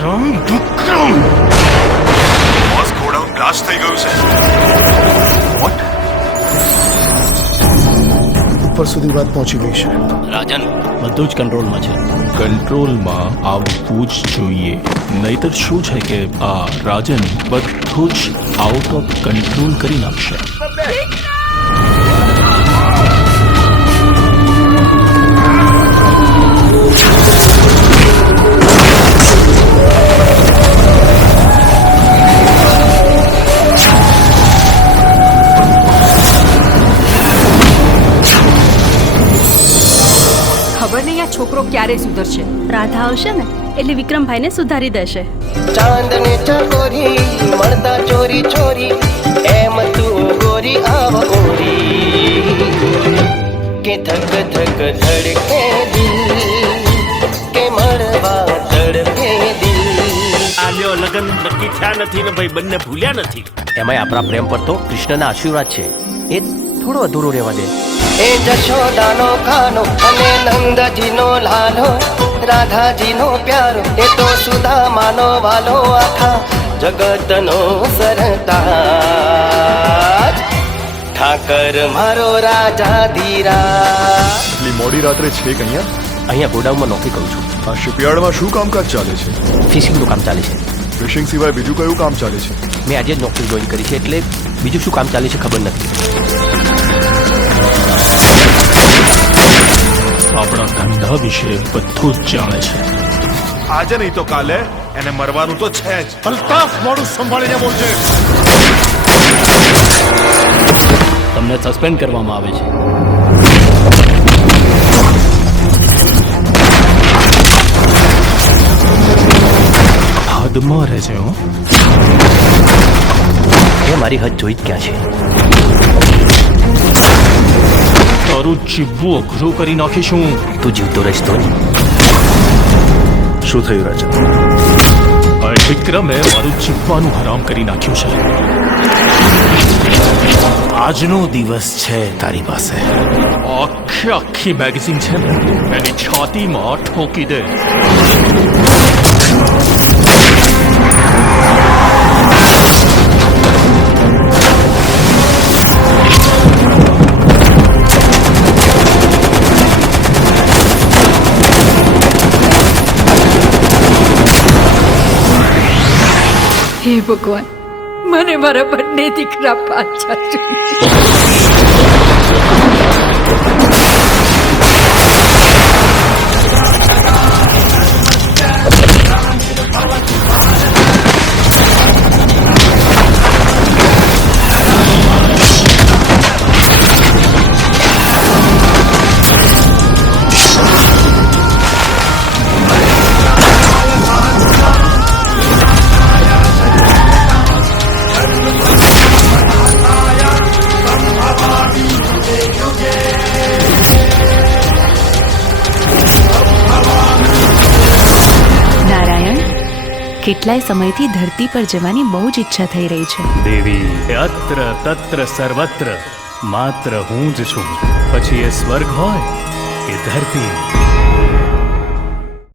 Vikram Vikram boss godown blast થઈ ગયું છે ઉપર સુધી વાત પહોંચી ગઈ છે રાજન બધું જ કંટ્રોલમાં છે કંટ્રોલમાં આવવું જ જોઈએ નહીતર શું છે કે આ રાજન બધું જ આઉટ ઓફ કંટ્રોલ કરી નાખશે ખબર નહીં આ છોકરો ક્યારે સુધરશે રાધા આવશે ને એટલે વિક્રમભાઈને સુધારી દેશે ચાંદને ચકોરી મળતા ચોરી ચોરી એમ તું ગોરી આવ ગોરી કે ધક ધક ધડકે દિલ કે મળવા ધડકે દિલ આલ્યો લગન નક્કી થયા નથી ને ભાઈ બંને ભૂલ્યા નથી એમાંય આપણા પ્રેમ પર તો કૃષ્ણના આશીર્વાદ છે એ થોડો અધૂરો રહેવા દે એ જશોદાનો ખાનો અને નંદજીનો લાલો રાધાજીનો પ્યારો એ તો સુદામાનો વાલો આખા જગતનો સરતા ઠાકર મારો રાજા ધીરા એટલી મોડી રાત્રે છે કે અહીંયા અહીંયા ગોડાઉનમાં નોકરી કરું છું આ શિપયાર્ડમાં શું કામકાજ ચાલે છે ફિશિંગનું કામ ચાલે છે ફિશિંગ સિવાય બીજું કયું કામ ચાલે છે મેં આજે જ નોકરી જોઈન કરી છે એટલે બીજું શું કામ ચાલે છે ખબર નથી મારા વિશે બધું જ જાણે છે આજે નહીં તો કાલે એને મરવાનું તો છે જ અલ્તાફ મોડું સંભાળીને બોલજે તમને સસ્પેન્ડ કરવામાં આવે છે હદમાં રહે છે હું એ મારી હદ જોઈ જ ક્યાં છે તારું ચીબુ અઘરું કરી નાખીશું તું જીવતો રહીશ તો શું થયું રાજા વિક્રમે મારું ચીપવાનું હરામ કરી નાખ્યું છે આજનો દિવસ છે તારી પાસે આખી આખી મેગેઝિન છે એની છાતીમાં ઠોકી દે હે ભગવાન મને મારા બંને દીકરા પાછા જોઈએ કેટલાય સમયથી ધરતી પર જવાની બહુ જ ઈચ્છા થઈ રહી છે દેવી અત્ર તત્ર સર્વત્ર માત્ર હું જ છું પછી એ સ્વર્ગ હોય કે ધરતી